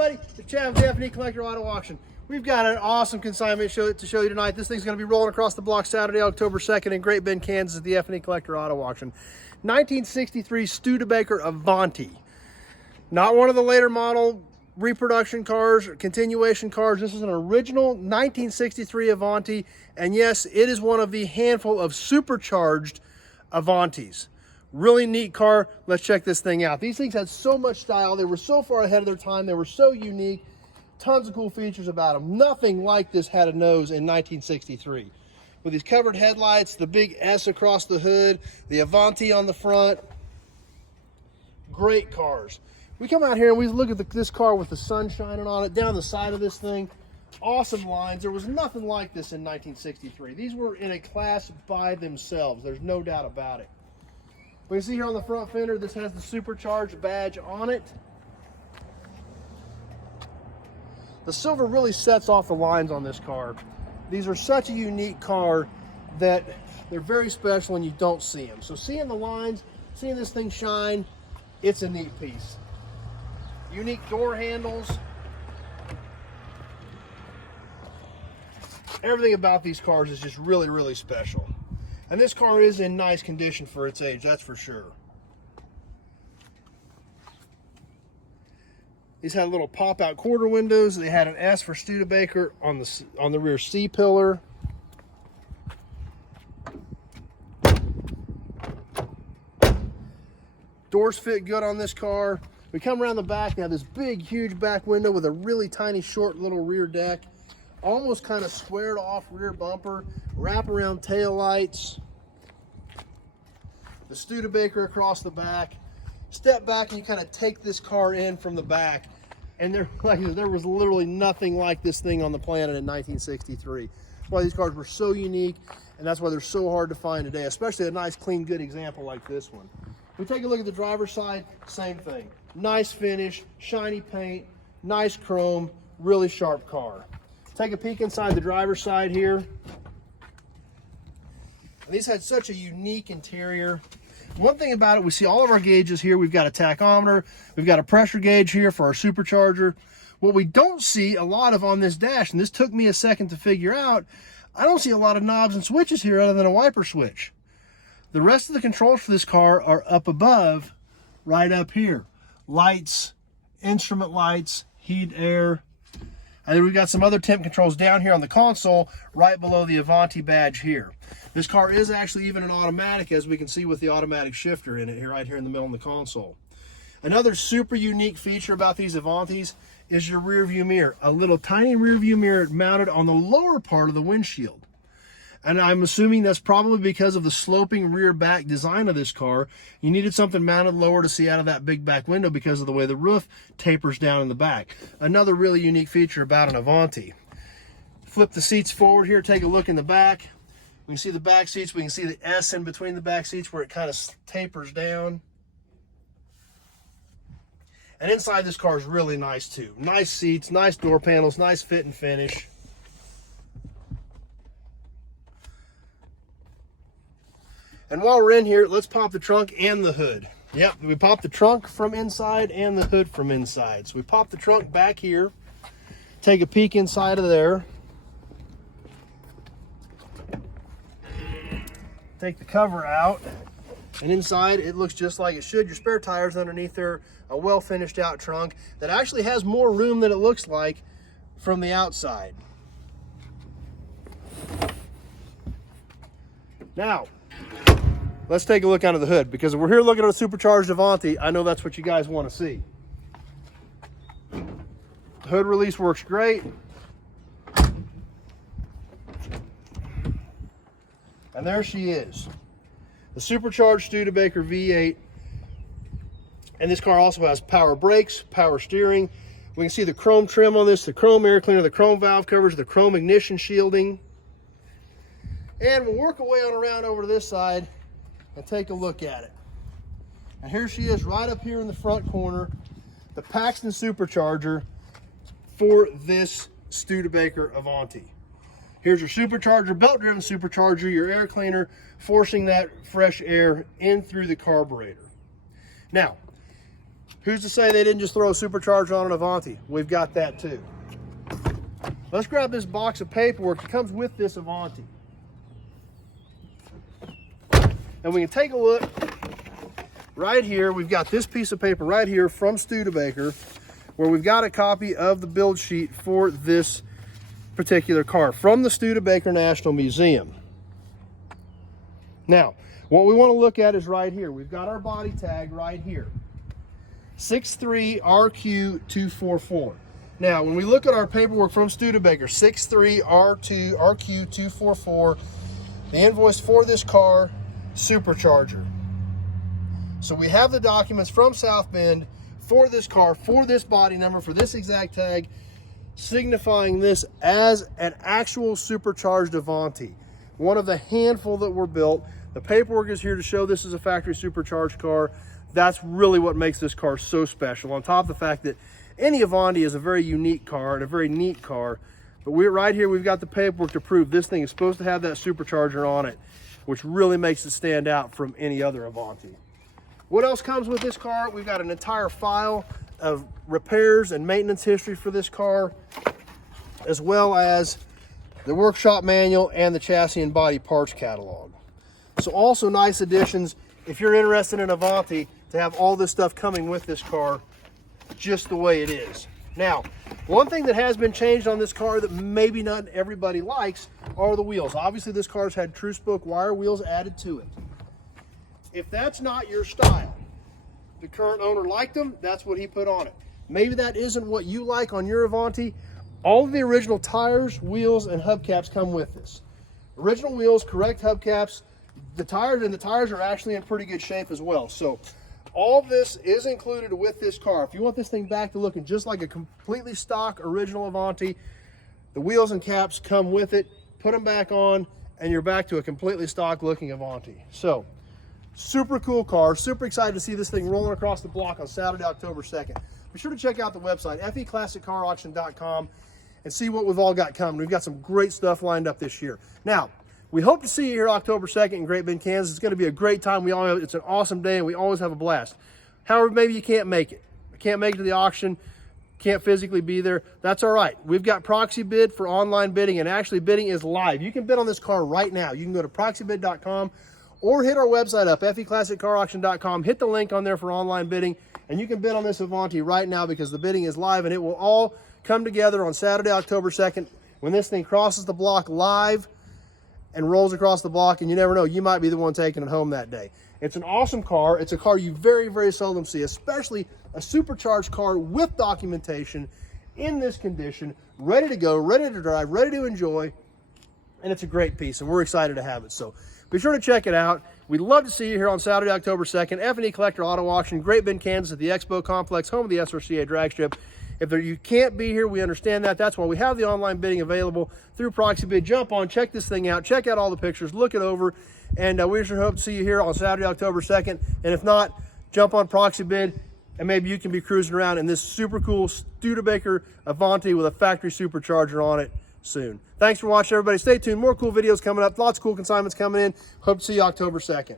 everybody, it's Chad with the F&E Collector Auto Auction. We've got an awesome consignment to show you tonight. This thing's going to be rolling across the block Saturday, October 2nd in Great Bend, Kansas at the F&E Collector Auto Auction. 1963 Studebaker Avanti. Not one of the later model reproduction cars or continuation cars. This is an original 1963 Avanti, and yes, it is one of the handful of supercharged Avantis. Really neat car. Let's check this thing out. These things had so much style. They were so far ahead of their time. They were so unique. Tons of cool features about them. Nothing like this had a nose in 1963. With these covered headlights, the big S across the hood, the Avanti on the front. Great cars. We come out here and we look at this car with the sun shining on it, down the side of this thing. Awesome lines. There was nothing like this in 1963. These were in a class by themselves. There's no doubt about it. We can see here on the front fender, this has the Supercharged badge on it. The silver really sets off the lines on this car. These are such a unique car that they're very special and you don't see them. So seeing the lines, seeing this thing shine, it's a neat piece. Unique door handles. Everything about these cars is just really, really special. And this car is in nice condition for its age, that's for sure. These had little pop-out quarter windows. They had an S for Studebaker on the rear C pillar. Doors fit good on this car. We come around the back, now this big, huge back window with a really tiny, short little rear deck. Almost kind of squared off rear bumper, wraparound tail lights, the Studebaker across the back. Step back and you kind of take this car in from the back, and there was literally nothing like this thing on the planet in 1963. That's why these cars were so unique, and that's why they're so hard to find today, especially a nice, clean, good example like this one. If we take a look at the driver's side, same thing. Nice finish, shiny paint, nice chrome, really sharp car. Take a peek inside the driver's side here. And these had such a unique interior. One thing about it, we see all of our gauges here. We've got a tachometer, we've got a pressure gauge here for our supercharger. What we don't see a lot of on this dash, and this took me a second to figure out, I don't see a lot of knobs and switches here other than a wiper switch. The rest of the controls for this car are up above, right up here. Lights, instrument lights, heat, air. And then we've got some other temp controls down here on the console, right below the Avanti badge here. This car is actually even an automatic, as we can see with the automatic shifter in it here, right here in the middle of the console. Another super unique feature about these Avantis is your rear view mirror. A little tiny rear view mirror mounted on the lower part of the windshield. And I'm assuming that's probably because of the sloping rear back design of this car. You needed something mounted lower to see out of that big back window because of the way the roof tapers down in the back. Another really unique feature about an Avanti. Flip the seats forward here, take a look in the back. We can see the back seats. We can see the S in between the back seats where it kind of tapers down. And inside this car is really nice too. Nice seats, nice door panels, nice fit and finish. And while we're in here, let's pop the trunk and the hood. Yep, we pop the trunk from inside and the hood from inside. So we pop the trunk back here, take a peek inside of there. Take the cover out, and inside it looks just like it should. Your spare tires underneath there, a well finished out trunk that actually has more room than it looks like from the outside. Now, let's take a look under the hood, because if we're here looking at a supercharged Avanti, I know that's what you guys want to see. The hood release works great. And there she is, the supercharged Studebaker V8. And this car also has power brakes, power steering. We can see the chrome trim on this, the chrome air cleaner, the chrome valve covers, the chrome ignition shielding. And we'll work our way on around over to this side and take a look at it. And here she is right up here in the front corner, the Paxton Supercharger for this Studebaker Avanti. Here's your supercharger, belt-driven supercharger, your air cleaner, forcing that fresh air in through the carburetor. Now, Who's to say they didn't just throw a supercharger on an Avanti? We've got that too. Let's grab this box of paperwork that comes with this Avanti. And we can take a look right here. We've got this piece of paper right here from Studebaker, where we've got a copy of the build sheet for this particular car from the Studebaker National Museum. Now, what we want to look at is right here. We've got our body tag right here. 63RQ244. Now, when we look at our paperwork from Studebaker, 63RQ244, the invoice for this car, Supercharger. So we have the documents from South Bend for this car, for this body number, for this exact tag, signifying this as an actual supercharged Avanti. One of the handful that were built. The paperwork is here to show this is a factory supercharged car. That's really what makes this car so special. On top of the fact that any Avanti is a very unique car and a very neat car, but we're right here, we've got the paperwork to prove this thing is supposed to have that supercharger on it, which really makes it stand out from any other Avanti. What else comes with this car? We've got an entire file of repairs and maintenance history for this car, as well as the workshop manual and the chassis and body parts catalog. So also nice additions if you're interested in Avanti, to have all this stuff coming with this car just the way it is. Now, one thing that has been changed on this car that maybe not everybody likes are the wheels. Obviously this car's had true spoke wire wheels added to it. If that's not your style, the current owner liked them, that's what he put on it. Maybe that isn't what you like on your Avanti. All of the original tires, wheels, and hubcaps come with this. Original wheels, correct hubcaps, the tires are actually in pretty good shape as well. So all this is included with this car. If you want this thing back to looking just like a completely stock original Avanti, the wheels and caps come with it. Put them back on and you're back to a completely stock looking Avanti. So super cool car. Super excited to see this thing rolling across the block on Saturday, October 2nd. Be sure to check out the website, feclassiccarauction.com, and see what we've all got coming. We've got some great stuff lined up this year. Now, we hope to see you here October 2nd in Great Bend, Kansas. It's going to be a great time. It's an awesome day, and we always have a blast. However, maybe you can't make it. Can't make it to the auction, can't physically be there. That's all right. We've got proxy bid for online bidding, and actually bidding is live. You can bid on this car right now. You can go to proxybid.com or hit our website up, feclassiccarauction.com. Hit the link on there for online bidding, and you can bid on this Avanti right now because the bidding is live, and it will all come together on Saturday, October 2nd, when this thing crosses the block live and rolls across the block, and you never know, you might be the one taking it home that day. It's an awesome car. It's a car you very, very seldom see, especially a supercharged car with documentation in this condition, ready to go, ready to drive, ready to enjoy, and it's a great piece, and we're excited to have it. So be sure to check it out. We'd love to see you here on Saturday, October 2nd, F&E Collector Auto Auction, Great Bend, Kansas, at the Expo Complex, home of the SRCA drag strip. If you can't be here, we understand that. That's why we have the online bidding available through Proxy Bid. Jump on, check this thing out, check out all the pictures, look it over, and we sure hope to see you here on Saturday, October 2nd. And if not, jump on Proxy Bid, and maybe you can be cruising around in this super cool Studebaker Avanti with a factory supercharger on it soon. Thanks for watching, everybody. Stay tuned. More cool videos coming up. Lots of cool consignments coming in. Hope to see you October 2nd.